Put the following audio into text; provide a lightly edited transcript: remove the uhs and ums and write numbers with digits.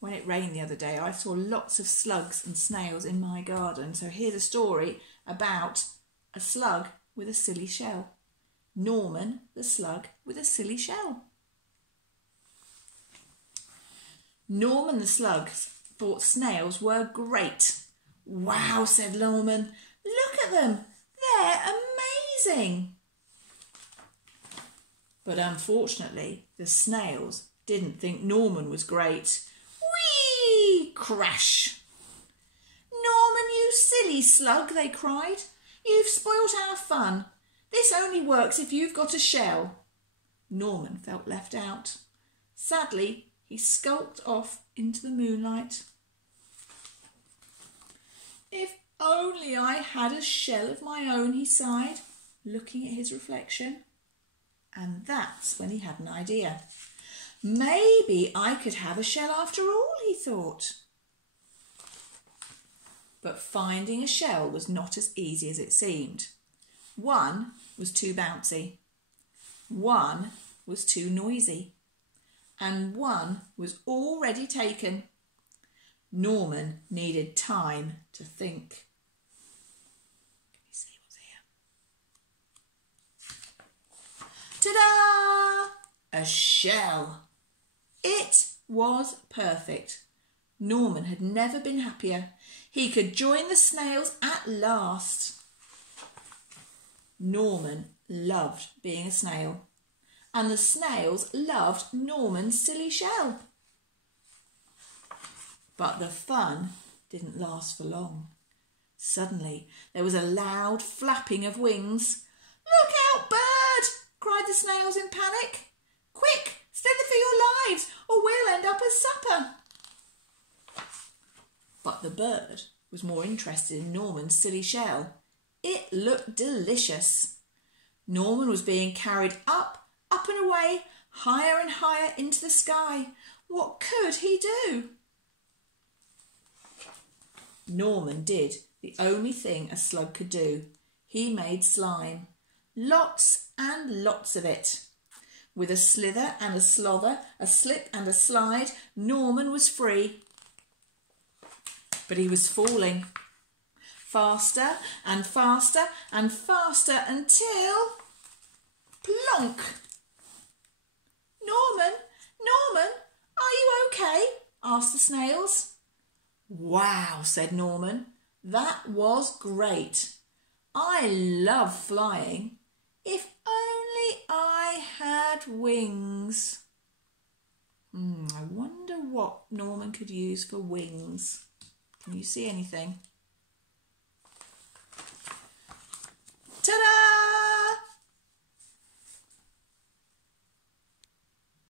when it rained the other day, I saw lots of slugs and snails in my garden. So here's a story about a slug with a silly shell. Norman, the slug with a silly shell. Norman the slug thought snails were great. Wow, said Norman. Look at them. They're amazing. But unfortunately, the snails didn't think Norman was great. Whee! Crash! Norman, you silly slug, they cried. You've spoilt our fun. This only works if you've got a shell. Norman felt left out. Sadly, he skulked off into the moonlight. If only I had a shell of my own, he sighed, looking at his reflection. And that's when he had an idea. Maybe I could have a shell after all, he thought. But finding a shell was not as easy as it seemed. One was too bouncy, one was too noisy, and one was already taken. Norman needed time to think. Can you see what's here? Ta-da! A shell. It was perfect. Norman had never been happier. He could join the snails at last. Norman loved being a snail, and the snails loved Norman's silly shell. But the fun didn't last for long. Suddenly there was a loud flapping of wings. Look out, bird! Cried the snails in panic. Quick, slither for your lives, or we'll end up as supper. But the bird was more interested in Norman's silly shell. It looked delicious. Norman was being carried up and away, higher and higher into the sky. What could he do? Norman did the only thing a slug could do. He made slime. Lots and lots of it. With a slither and a slother, a slip and a slide, Norman was free. But he was falling. Faster and faster and faster until... plonk! Norman, Norman, are you okay? Asked the snails. Wow, said Norman. That was great. I love flying. If only I had wings. I wonder what Norman could use for wings. Can you see anything?